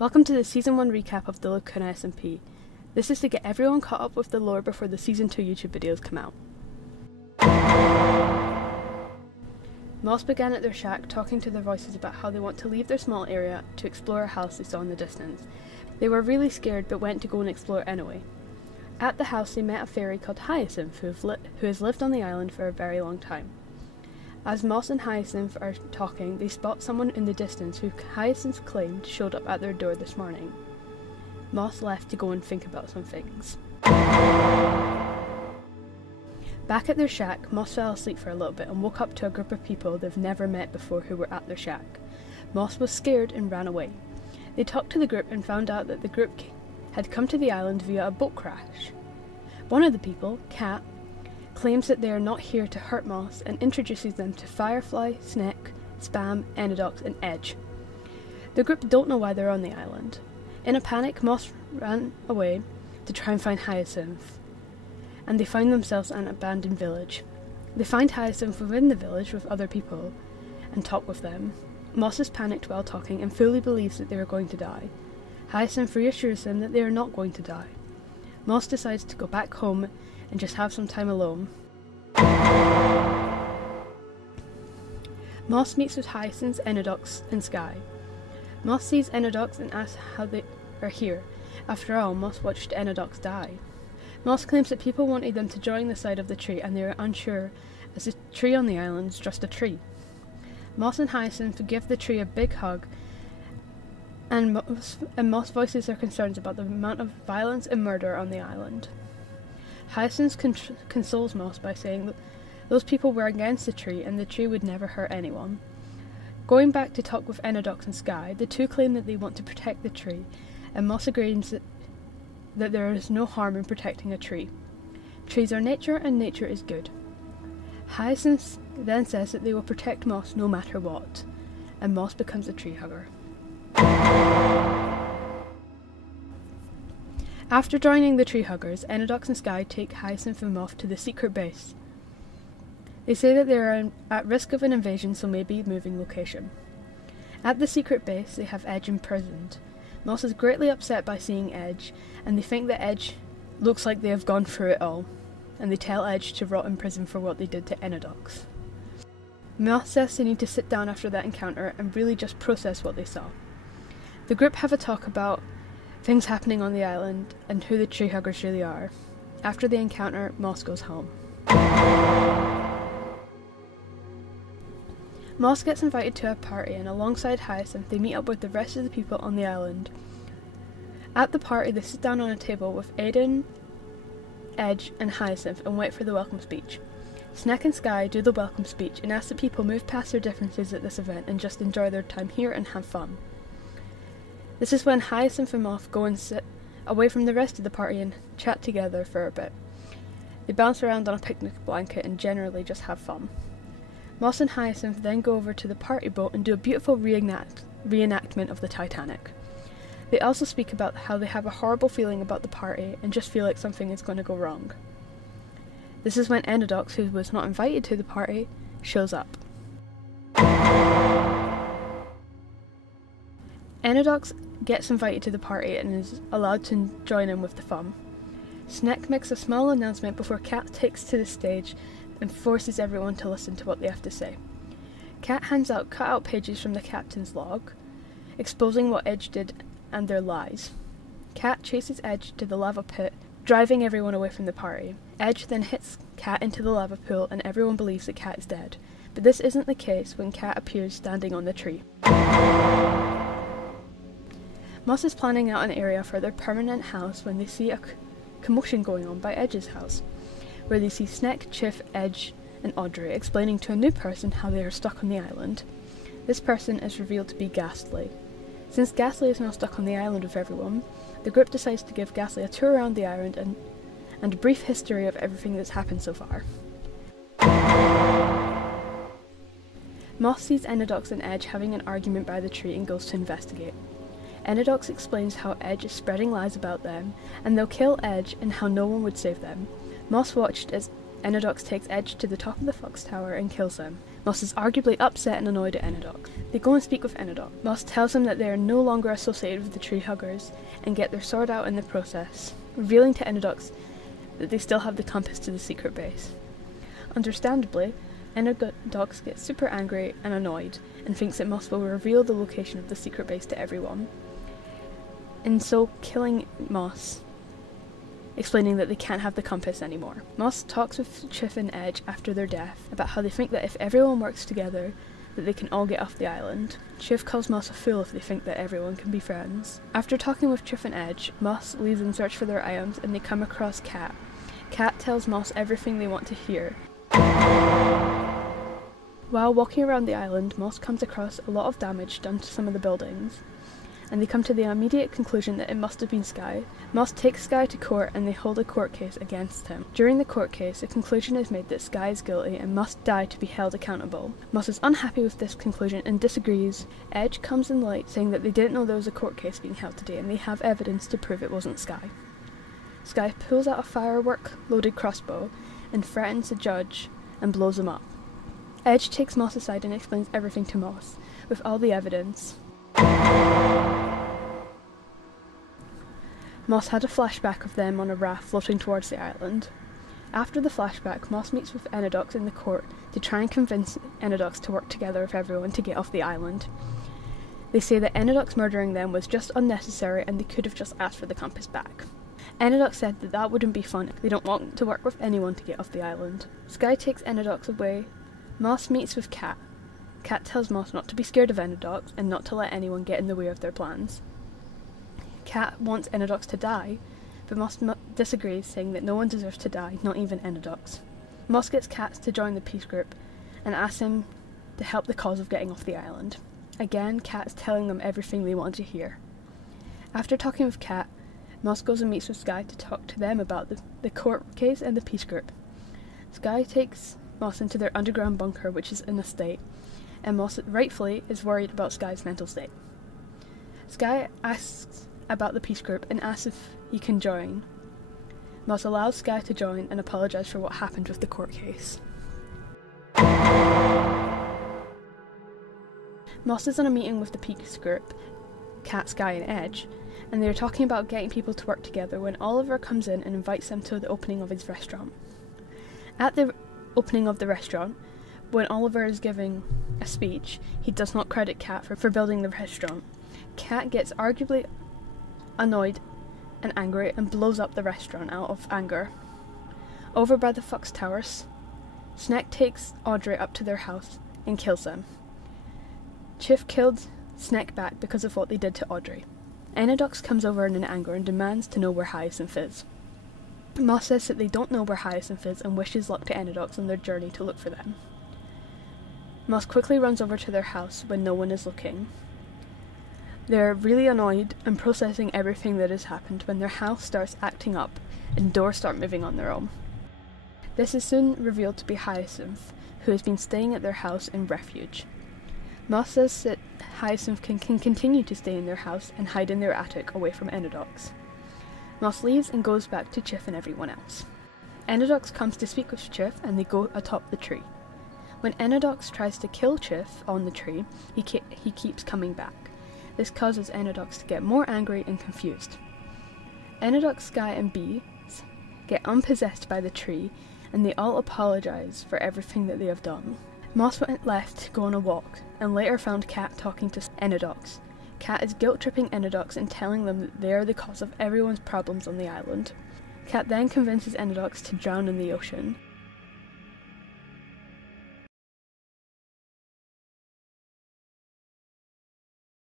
Welcome to the Season 1 recap of the LUCUNASMP. This is to get everyone caught up with the lore before the Season 2 YouTube videos come out. Moss began at their shack talking to their voices about how they want to leave their small area to explore a house they saw in the distance. They were really scared but went to go and explore anyway. At the house they met a fairy called Hyacinth who has lived on the island for a very long time. As Moss and Hyacinth are talking, they spot someone in the distance who Hyacinth claimed showed up at their door this morning. Moss left to go and think about some things. Back at their shack, Moss fell asleep for a little bit and woke up to a group of people they've never met before who were at their shack. Moss was scared and ran away. They talked to the group and found out that the group had come to the island via a boat crash. One of the people, Cat, claims that they are not here to hurt Moss and introduces them to Firefly, Snake, Spam, Enodox, and Edge. The group don't know why they're on the island. In a panic, Moss ran away to try and find Hyacinth, and they find themselves in an abandoned village. They find Hyacinth within the village with other people and talk with them. Moss is panicked while talking and fully believes that they are going to die. Hyacinth reassures them that they are not going to die. Moss decides to go back home and just have some time alone. Moss meets with Hyacinth, Enodox, and Sky. Moss sees Enodox and asks how they are here. After all, Moss watched Enodox die. Moss claims that people wanted them to join the side of the tree and they are unsure as the tree on the island is just a tree. Moss and Hyacinth give the tree a big hug and Moss voices their concerns about the amount of violence and murder on the island. Hyacinth consoles Moss by saying that those people were against the tree and the tree would never hurt anyone. Going back to talk with Enodox and Sky, the two claim that they want to protect the tree, and Moss agrees that there is no harm in protecting a tree. Trees are nature and nature is good. Hyacinth then says that they will protect Moss no matter what, and Moss becomes a tree hugger. After joining the tree huggers, Enodox and Sky take Hyacinth and Moss to the secret base. They say that they are at risk of an invasion, so may be moving location. At the secret base, they have Edge imprisoned. Moss is greatly upset by seeing Edge, and they think that Edge looks like they have gone through it all, and they tell Edge to rot in prison for what they did to Enodox. Moss says they need to sit down after that encounter and really just process what they saw. The group have a talk about things happening on the island and who the tree huggers really are. After the encounter, Moss goes home. Moss gets invited to a party and alongside Hyacinth they meet up with the rest of the people on the island. At the party they sit down on a table with Aiden, Edge and Hyacinth and wait for the welcome speech. Snake and Sky do the welcome speech and ask the people move past their differences at this event and just enjoy their time here and have fun. This is when Hyacinth and Moss go and sit away from the rest of the party and chat together for a bit. They bounce around on a picnic blanket and generally just have fun. Moss and Hyacinth then go over to the party boat and do a beautiful reenactment of the Titanic. They also speak about how they have a horrible feeling about the party and just feel like something is going to go wrong. This is when Enodox, who was not invited to the party, shows up. Enodox gets invited to the party and is allowed to join in with the fun. Snake makes a small announcement before Cat takes to the stage and forces everyone to listen to what they have to say. Cat hands out cut-out pages from the captain's log, exposing what Edge did and their lies. Cat chases Edge to the lava pit, driving everyone away from the party. Edge then hits Cat into the lava pool and everyone believes that Cat is dead, but this isn't the case when Cat appears standing on the tree. Moss is planning out an area for their permanent house when they see a commotion going on by Edge's house, where they see Snake, Chiff, Edge, and Audrey explaining to a new person how they are stuck on the island. This person is revealed to be Ghastly. Since Ghastly is now stuck on the island with everyone, the group decides to give Ghastly a tour around the island and a brief history of everything that's happened so far. Moss sees Enodox and Edge having an argument by the tree and goes to investigate. Enodox explains how Edge is spreading lies about them, and they'll kill Edge and how no one would save them. Moss watched as Enodox takes Edge to the top of the Fox Tower and kills him, Moss is arguably upset and annoyed at Enodox. They go and speak with Enodox. Moss tells them that they are no longer associated with the tree huggers and get their sword out in the process, revealing to Enodox that they still have the compass to the secret base. Understandably, Enodox gets super angry and annoyed and thinks that Moss will reveal the location of the secret base to everyone, and so killing Moss, explaining that they can't have the compass anymore. Moss talks with Chif and Edge after their death about how they think that if everyone works together, that they can all get off the island. Chif calls Moss a fool if they think that everyone can be friends. After talking with Chif and Edge, Moss leaves in search for their items and they come across Cat. Cat tells Moss everything they want to hear. While walking around the island, Moss comes across a lot of damage done to some of the buildings, and they come to the immediate conclusion that it must have been Sky. Moss takes Sky to court and they hold a court case against him. During the court case, a conclusion is made that Sky is guilty and must die to be held accountable. Moss is unhappy with this conclusion and disagrees. Edge comes in late, saying that they didn't know there was a court case being held today and they have evidence to prove it wasn't Sky. Sky pulls out a firework-loaded crossbow and threatens the judge and blows him up. Edge takes Moss aside and explains everything to Moss, with all the evidence. Moss had a flashback of them on a raft floating towards the island. After the flashback, Moss meets with Enodox in the court to try and convince Enodox to work together with everyone to get off the island. They say that Enodox murdering them was just unnecessary and they could have just asked for the compass back. Enodox said that that wouldn't be fun. They don't want to work with anyone to get off the island. Sky takes Enodox away. Moss meets with Cat. Cat tells Moss not to be scared of Enodox and not to let anyone get in the way of their plans. Cat wants Enodox to die, but Moss disagrees, saying that no one deserves to die, not even Enodox. Moss gets Cat to join the peace group and asks him to help the cause of getting off the island. Again, Cat is telling them everything they want to hear. After talking with Cat, Moss goes and meets with Sky to talk to them about the court case and the peace group. Sky takes Moss into their underground bunker, which is in a state, and Moss rightfully is worried about Sky's mental state. Sky asks about the peace group and asks if he can join. Moss allows Sky to join and apologise for what happened with the court case. Moss is on a meeting with the peace group, Cat, Sky and Edge, and they are talking about getting people to work together when Oliver comes in and invites them to the opening of his restaurant. At the opening of the restaurant, when Oliver is giving a speech, he does not credit Cat for building the restaurant. Cat gets arguably annoyed and angry and blows up the restaurant out of anger. Over by the Fox Towers, Snack takes Audrey up to their house and kills them. Chif killed Snack back because of what they did to Audrey. Enodox comes over in anger and demands to know where Hyacinth is. Moss says that they don't know where Hyacinth is and wishes luck to Enodox on their journey to look for them. Moss quickly runs over to their house when no one is looking. They're really annoyed and processing everything that has happened when their house starts acting up and doors start moving on their own. This is soon revealed to be Hyacinth, who has been staying at their house in refuge. Moss says that Hyacinth can continue to stay in their house and hide in their attic away from Enodox. Moss leaves and goes back to Chif and everyone else. Enodox comes to speak with Chif and they go atop the tree. When Enodox tries to kill Chif on the tree, he keeps coming back. This causes Enodox to get more angry and confused. Enodox, Sky and Bee get unpossessed by the tree and they all apologise for everything that they have done. Moss went left to go on a walk and later found Cat talking to Enodox. Cat is guilt-tripping Enodox and telling them that they are the cause of everyone's problems on the island. Cat then convinces Enodox to drown in the ocean.